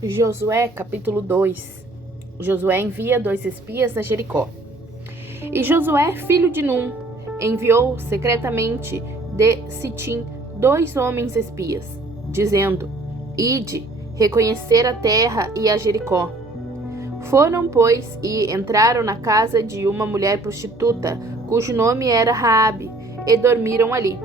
Josué, capítulo 2. Josué envia 2 espias a Jericó. E Josué, filho de Num, enviou secretamente de Sitim 2 homens espias, dizendo: Ide, reconhecer a terra e a Jericó. Foram, pois, e entraram na casa de uma mulher prostituta, cujo nome era Raabe, e dormiram ali.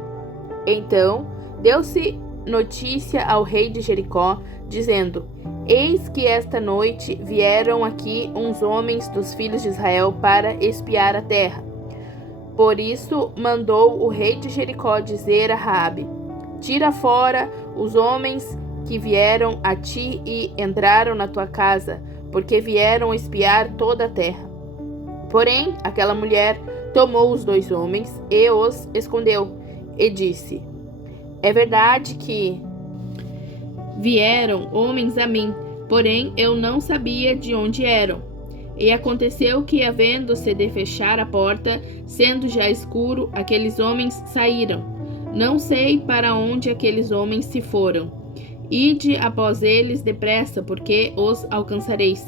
Então deu-se notícia ao rei de Jericó, dizendo: Eis que esta noite vieram aqui uns homens dos filhos de Israel para espiar a terra. Por isso mandou o rei de Jericó dizer a Raabe: Tira fora os homens que vieram a ti e entraram na tua casa, porque vieram espiar toda a terra. Porém, aquela mulher tomou os 2 homens e os escondeu, e disse: É verdade que vieram homens a mim, porém eu não sabia de onde eram. E aconteceu que, havendo-se de fechar a porta, sendo já escuro, aqueles homens saíram. Não sei para onde aqueles homens se foram. Ide após eles depressa, porque os alcançareis.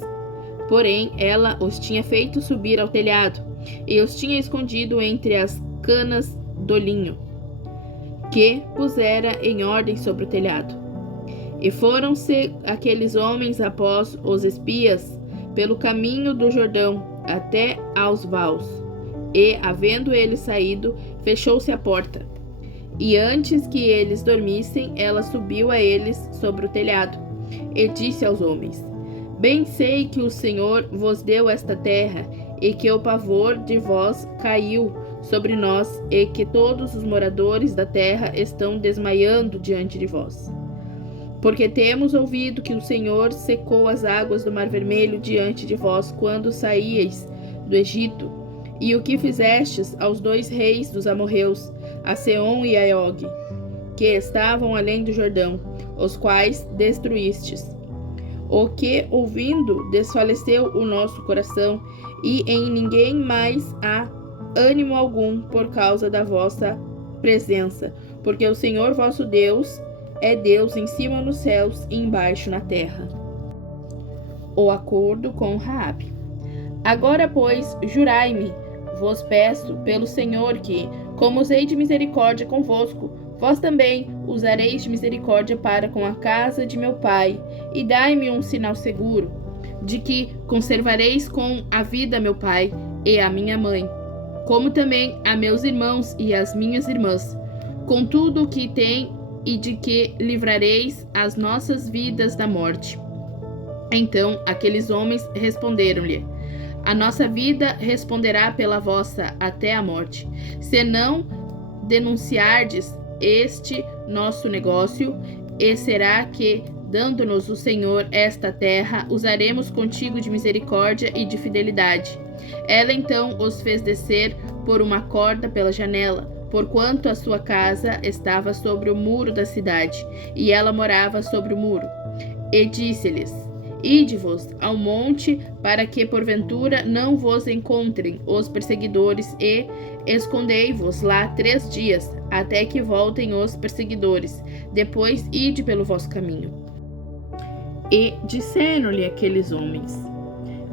Porém, ela os tinha feito subir ao telhado, e os tinha escondido entre as canas do linho, que pusera em ordem sobre o telhado. E foram-se aqueles homens após os espias pelo caminho do Jordão até aos vaus. E, havendo eles saído, fechou-se a porta. E antes que eles dormissem, ela subiu a eles sobre o telhado, e disse aos homens: Bem sei que o Senhor vos deu esta terra, e que o pavor de vós caiu sobre nós, e que todos os moradores da terra estão desmaiando diante de vós. Porque temos ouvido que o Senhor secou as águas do Mar Vermelho diante de vós quando saíeis do Egito, e o que fizestes aos 2 reis dos amorreus, a Seom e a Og, que estavam além do Jordão, os quais destruístes. O que, ouvindo, desfaleceu o nosso coração, e em ninguém mais há ânimo algum por causa da vossa presença, porque o Senhor vosso Deus é Deus em cima nos céus e embaixo na terra. O acordo com Raabe. Agora, pois, jurai-me, vos peço, pelo Senhor, que, como usei de misericórdia convosco, vós também usareis de misericórdia para com a casa de meu pai, e dai-me um sinal seguro, de que conservareis com a vida meu pai e a minha mãe, como também a meus irmãos e as minhas irmãs, com tudo o que tem, e de que livrareis as nossas vidas da morte. Então aqueles homens responderam-lhe: A nossa vida responderá pela vossa até a morte, se não denunciardes este nosso negócio, e será que, dando-nos o Senhor esta terra, usaremos contigo de misericórdia e de fidelidade. Ela então os fez descer por uma corda pela janela, porquanto a sua casa estava sobre o muro da cidade, e ela morava sobre o muro. E disse-lhes: Ide-vos ao monte, para que porventura não vos encontrem os perseguidores, e escondei-vos lá 3 dias, até que voltem os perseguidores. Depois ide pelo vosso caminho. E disseram-lhe aqueles homens: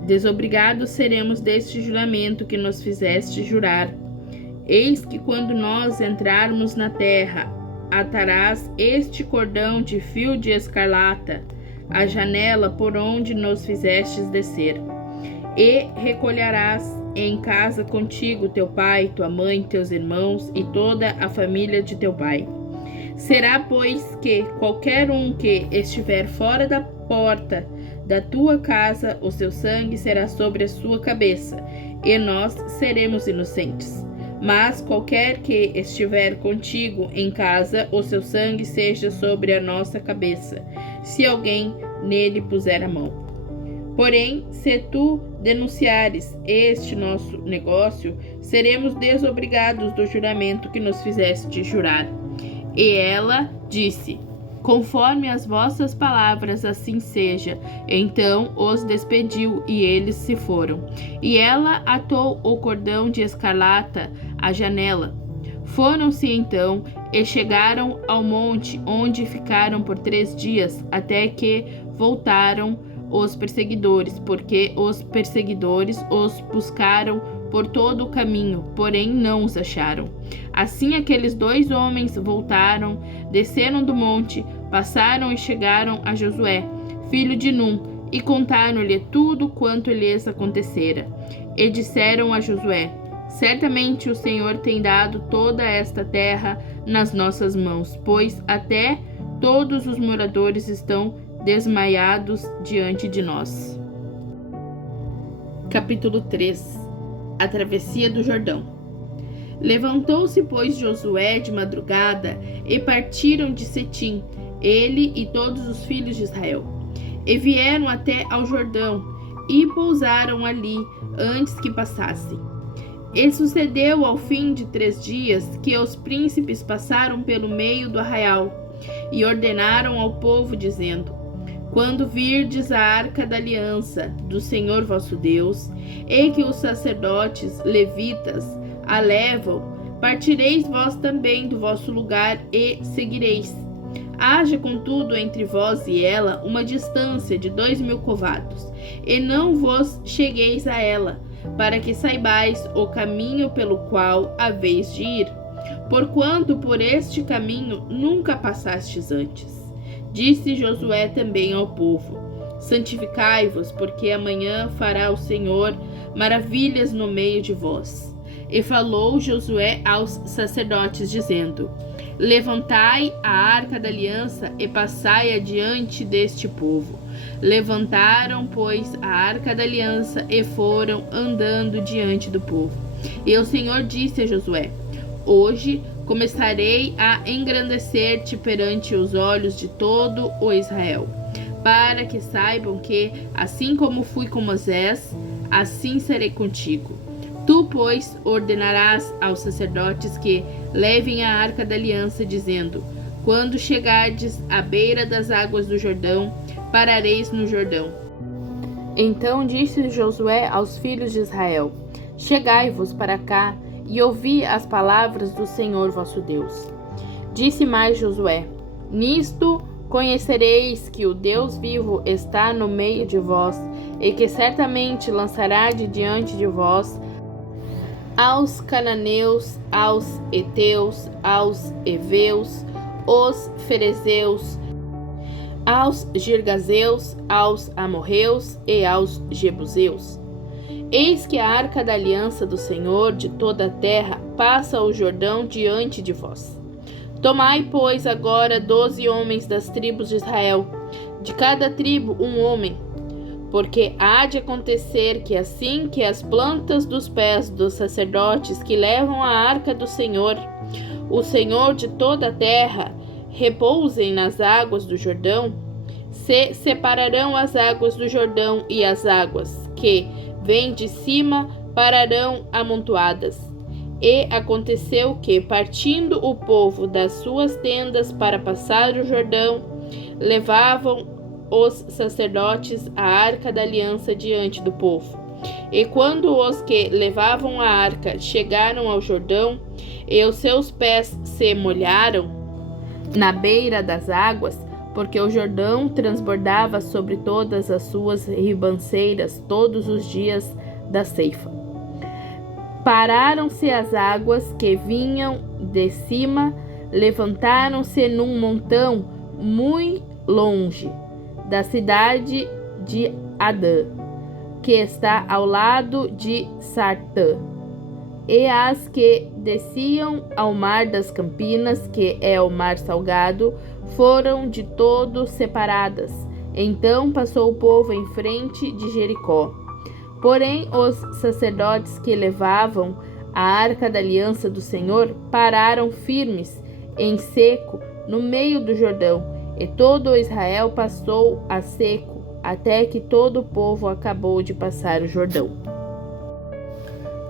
Desobrigados seremos deste juramento que nos fizeste jurar. Eis que quando nós entrarmos na terra, atarás este cordão de fio de escarlata à janela por onde nos fizestes descer, e recolherás em casa contigo teu pai, tua mãe, teus irmãos e toda a família de teu pai. Será, pois, que qualquer um que estiver fora da porta da tua casa, o seu sangue será sobre a sua cabeça, e nós seremos inocentes. Mas qualquer que estiver contigo em casa, o seu sangue seja sobre a nossa cabeça, se alguém nele puser a mão. Porém, se tu denunciares este nosso negócio, seremos desobrigados do juramento que nos fizeste jurar. E ela disse: Conforme as vossas palavras, assim seja. Então os despediu, e eles se foram. E ela atou o cordão de escarlata à janela, Foram-se então e chegaram ao monte, onde ficaram por 3 dias, até que voltaram os perseguidores, porque os perseguidores os buscaram por todo o caminho, porém não os acharam. Assim aqueles 2 homens voltaram, desceram do monte, passaram e chegaram a Josué, filho de Num, e contaram-lhe tudo quanto lhes acontecera. E disseram a Josué: certamente o Senhor tem dado toda esta terra nas nossas mãos, pois até todos os moradores estão desmaiados diante de nós. Capítulo 3. A travessia do Jordão. Levantou-se, pois, Josué de madrugada, e partiram de Setim, ele e todos os filhos de Israel, e vieram até ao Jordão, e pousaram ali, antes que passassem. E sucedeu ao fim de 3 dias, que os príncipes passaram pelo meio do arraial, e ordenaram ao povo, dizendo: quando virdes a arca da aliança do Senhor vosso Deus, e que os sacerdotes levitas a levam, partireis vós também do vosso lugar e seguireis. Haja, contudo, entre vós e ela uma distância de 2.000 covados, e não vos chegueis a ela, para que saibais o caminho pelo qual haveis de ir, porquanto por este caminho nunca passastes antes. Disse Josué também ao povo: santificai-vos, porque amanhã fará o Senhor maravilhas no meio de vós. E falou Josué aos sacerdotes, dizendo: levantai a arca da aliança e passai adiante deste povo. Levantaram, pois, a arca da aliança e foram andando diante do povo. E o Senhor disse a Josué: hoje começarei a engrandecer-te perante os olhos de todo o Israel, para que saibam que, assim como fui com Moisés, assim serei contigo. Tu, pois, ordenarás aos sacerdotes que levem a arca da aliança, dizendo: quando chegardes à beira das águas do Jordão, parareis no Jordão. Então disse Josué aos filhos de Israel: chegai-vos para cá e ouvi as palavras do Senhor vosso Deus. Disse mais Josué: nisto conhecereis que o Deus vivo está no meio de vós, e que certamente lançará de diante de vós aos cananeus, aos heteus, aos heveus, os ferezeus, aos girgazeus, aos amorreus e aos jebuseus. Eis que a arca da aliança do Senhor de toda a terra passa o Jordão diante de vós. Tomai, pois, agora 12 homens das tribos de Israel, de cada tribo um homem, porque há de acontecer que assim que as plantas dos pés dos sacerdotes que levam a arca do Senhor, o Senhor de toda a terra, repousem nas águas do Jordão, se separarão as águas do Jordão e as águas que vêm de cima pararão amontoadas. E aconteceu que, partindo o povo das suas tendas para passar o Jordão, levavam os sacerdotes a arca da aliança diante do povo. E quando os que levavam a arca chegaram ao Jordão, e os seus pés se molharam na beira das águas, porque o Jordão transbordava sobre todas as suas ribanceiras todos os dias da ceifa. Pararam-se as águas que vinham de cima, levantaram-se num montão muito longe da cidade de Adã, que está ao lado de Sartã. E as que desciam ao mar das Campinas, que é o mar salgado, foram de todo separadas. Então passou o povo em frente de Jericó. Porém, os sacerdotes que levavam a arca da aliança do Senhor pararam firmes, em seco, no meio do Jordão, e todo o Israel passou a seco, até que todo o povo acabou de passar o Jordão.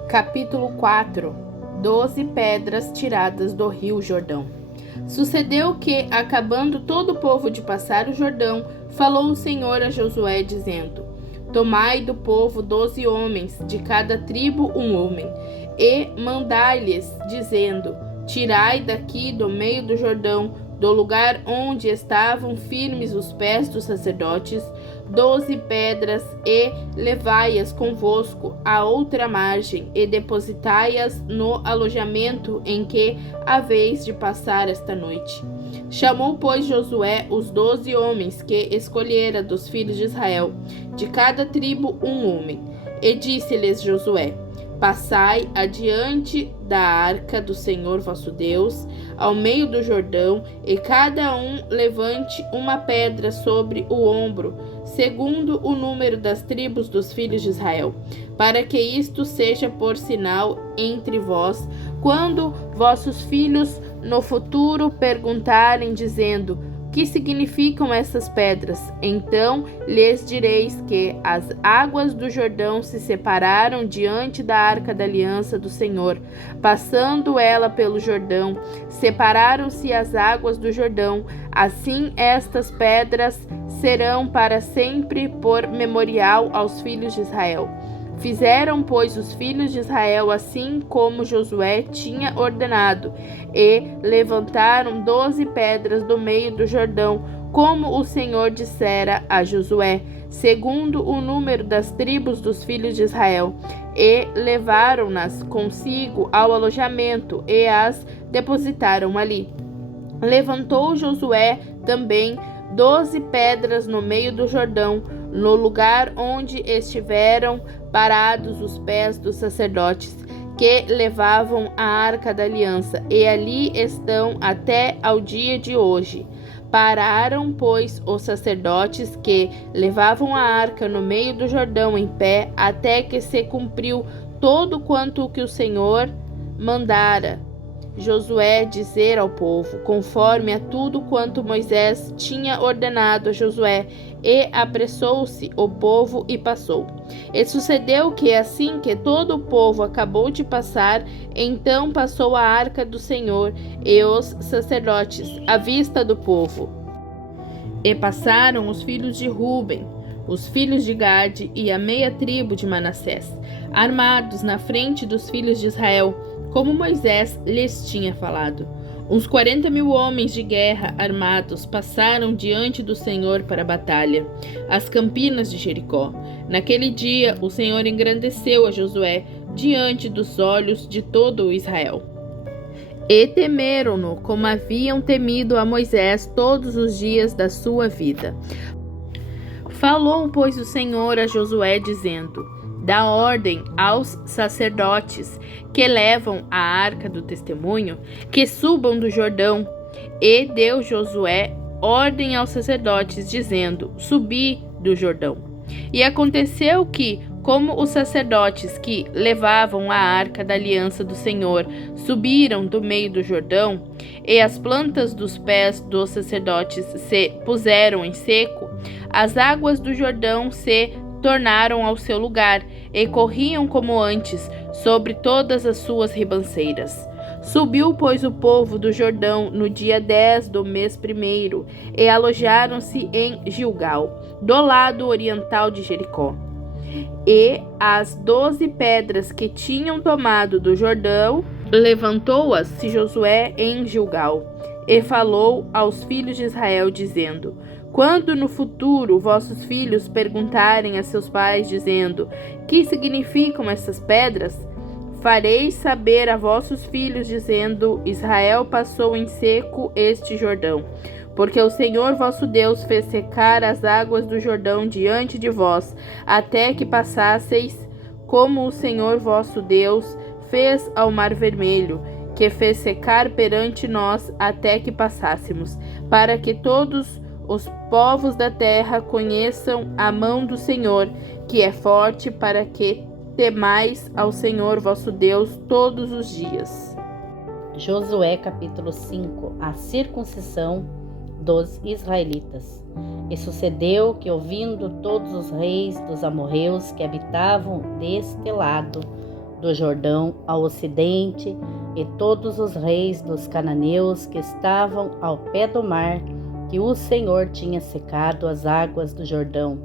Capítulo 4. 12 pedras tiradas do rio Jordão. Sucedeu que, acabando todo o povo de passar o Jordão, falou o Senhor a Josué, dizendo: tomai do povo 12 homens, de cada tribo um homem, e mandai-lhes, dizendo: Tirai daqui do meio do Jordão, do lugar onde estavam firmes os pés dos sacerdotes, 12 pedras, e levai-as convosco à outra margem, e depositai-as no alojamento em que haveis de passar esta noite. Chamou, pois, Josué os 12 homens que escolhera dos filhos de Israel, de cada tribo um homem, e disse-lhes Josué: Passai adiante da arca do Senhor vosso Deus, ao meio do Jordão, e cada um levante uma pedra sobre o ombro, segundo o número das tribos dos filhos de Israel, para que isto seja por sinal entre vós, quando vossos filhos no futuro perguntarem, dizendo: que significam essas pedras? Então lhes direis que as águas do Jordão se separaram diante da arca da aliança do Senhor. Passando ela pelo Jordão, separaram-se as águas do Jordão. Assim estas pedras serão para sempre por memorial aos filhos de Israel. Fizeram, pois, os filhos de Israel assim como Josué tinha ordenado, e levantaram 12 pedras do meio do Jordão, como o Senhor dissera a Josué, segundo o número das tribos dos filhos de Israel, e levaram-nas consigo ao alojamento, e as depositaram ali. Levantou Josué também 12 pedras no meio do Jordão, no lugar onde estiveram parados os pés dos sacerdotes que levavam a arca da aliança, e ali estão até ao dia de hoje. Pararam, pois, os sacerdotes que levavam a arca no meio do Jordão em pé, até que se cumpriu todo quanto o que o Senhor mandara Josué dizer ao povo, conforme a tudo quanto Moisés tinha ordenado a Josué, e apressou-se o povo e passou. E sucedeu que, assim que todo o povo acabou de passar, então passou a arca do Senhor e os sacerdotes à vista do povo. E passaram os filhos de Ruben, os filhos de Gade e a meia tribo de Manassés, armados na frente dos filhos de Israel, como Moisés lhes tinha falado. Uns 40.000 homens de guerra armados passaram diante do Senhor para a batalha, às campinas de Jericó. Naquele dia, o Senhor engrandeceu a Josué diante dos olhos de todo o Israel. E temeram-no como haviam temido a Moisés todos os dias da sua vida. Falou, pois, o Senhor a Josué, dizendo: Dá ordem aos sacerdotes que levam a arca do testemunho, que subam do Jordão. E deu Josué ordem aos sacerdotes, dizendo: Subi do Jordão. E aconteceu que, como os sacerdotes que levavam a arca da aliança do Senhor subiram do meio do Jordão, e as plantas dos pés dos sacerdotes se puseram em seco, as águas do Jordão se tornaram ao seu lugar, e corriam como antes, sobre todas as suas ribanceiras. Subiu, pois, o povo do Jordão no dia 10 do mês 1º, e alojaram-se em Gilgal, do lado oriental de Jericó. E as 12 pedras que tinham tomado do Jordão, levantou-as Josué em Gilgal, e falou aos filhos de Israel, dizendo: Quando no futuro vossos filhos perguntarem a seus pais, dizendo: Que significam essas pedras? Fareis saber a vossos filhos, dizendo: Israel passou em seco este Jordão, porque o Senhor vosso Deus fez secar as águas do Jordão diante de vós, até que passasseis, como o Senhor vosso Deus fez ao Mar Vermelho, que fez secar perante nós até que passássemos, para que todos os povos da terra conheçam a mão do Senhor, que é forte, para que temais ao Senhor vosso Deus todos os dias. Josué capítulo 5. A circuncisão dos israelitas. E sucedeu que, ouvindo todos os reis dos amorreus que habitavam deste lado do Jordão ao ocidente, e todos os reis dos cananeus que estavam ao pé do mar, que o Senhor tinha secado as águas do Jordão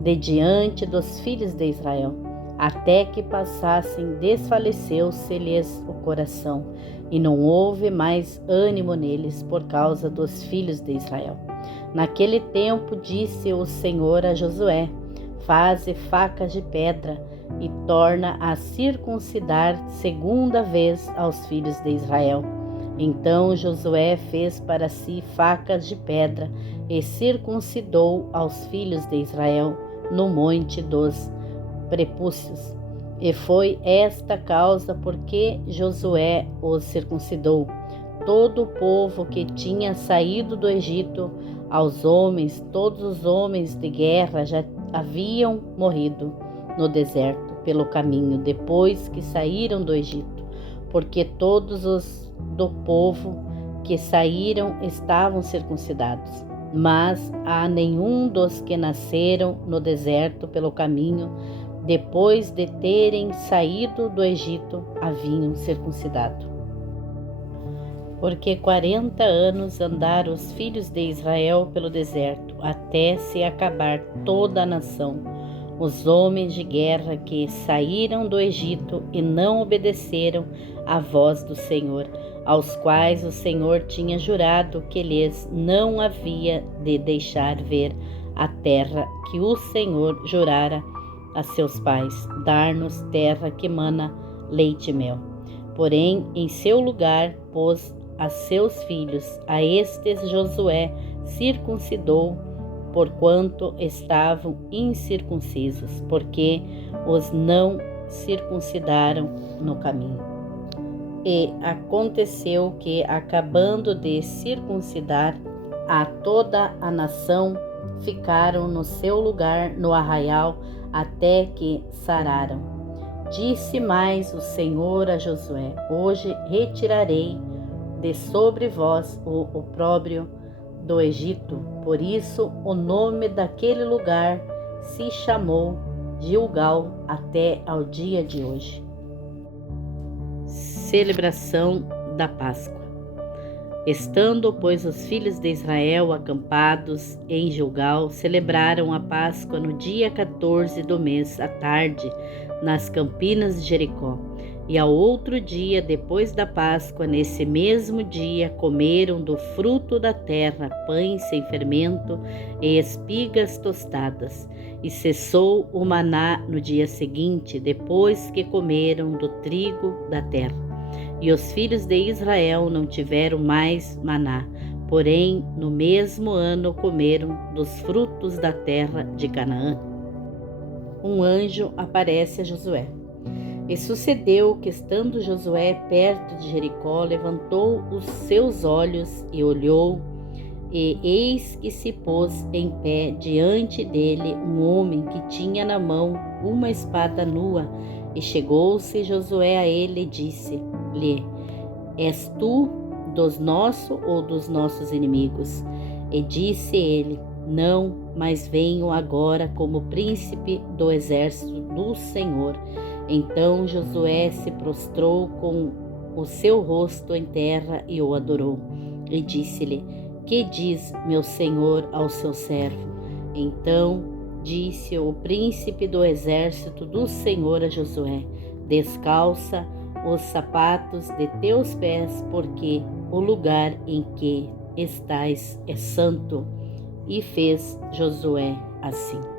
de diante dos filhos de Israel, até que passassem, desfaleceu-se-lhes o coração, e não houve mais ânimo neles por causa dos filhos de Israel. Naquele tempo disse o Senhor a Josué: faze facas de pedra e torna a circuncidar segunda vez aos filhos de Israel. Então Josué fez para si facas de pedra e circuncidou aos filhos de Israel no monte dos prepúcios. E foi esta causa porque Josué os circuncidou. Todo o povo que tinha saído do Egito, aos homens, todos os homens de guerra já haviam morrido no deserto pelo caminho, depois que saíram do Egito, porque todos os do povo que saíram estavam circuncidados. Mas a nenhum dos que nasceram no deserto pelo caminho, depois de terem saído do Egito, haviam circuncidado. Porque 40 anos andaram os filhos de Israel pelo deserto, até se acabar toda a nação, os homens de guerra que saíram do Egito e não obedeceram à voz do Senhor, aos quais o Senhor tinha jurado que lhes não havia de deixar ver a terra que o Senhor jurara a seus pais, dar-nos terra que mana leite e mel. Porém, em seu lugar pôs a seus filhos, a estes Josué circuncidou, porquanto estavam incircuncisos, porque os não circuncidaram no caminho. E aconteceu que, acabando de circuncidar a toda a nação, ficaram no seu lugar no arraial até que sararam. Disse mais o Senhor a Josué: hoje retirarei de sobre vós o opróbrio do Egito. Por isso o nome daquele lugar se chamou Gilgal até ao dia de hoje. Celebração da Páscoa. Estando, pois, os filhos de Israel acampados em Gilgal, celebraram a Páscoa no dia 14 do mês, à tarde, nas campinas de Jericó. E ao outro dia, depois da Páscoa, nesse mesmo dia, comeram do fruto da terra pães sem fermento e espigas tostadas. E cessou o maná no dia seguinte, depois que comeram do trigo da terra. E os filhos de Israel não tiveram mais maná, porém, no mesmo ano comeram dos frutos da terra de Canaã. Um anjo aparece a Josué. E sucedeu que, estando Josué perto de Jericó, levantou os seus olhos e olhou, e eis que se pôs em pé diante dele um homem que tinha na mão uma espada nua. E chegou-se Josué a ele e disse-lhe: és tu dos nossos ou dos nossos inimigos? E disse ele: não, mas venho agora como príncipe do exército do Senhor. Então Josué se prostrou com o seu rosto em terra e o adorou. E disse-lhe: que diz meu senhor ao seu servo? Então disse o príncipe do exército do Senhor a Josué: descalça os sapatos de teus pés, porque o lugar em que estás é santo. E fez Josué assim.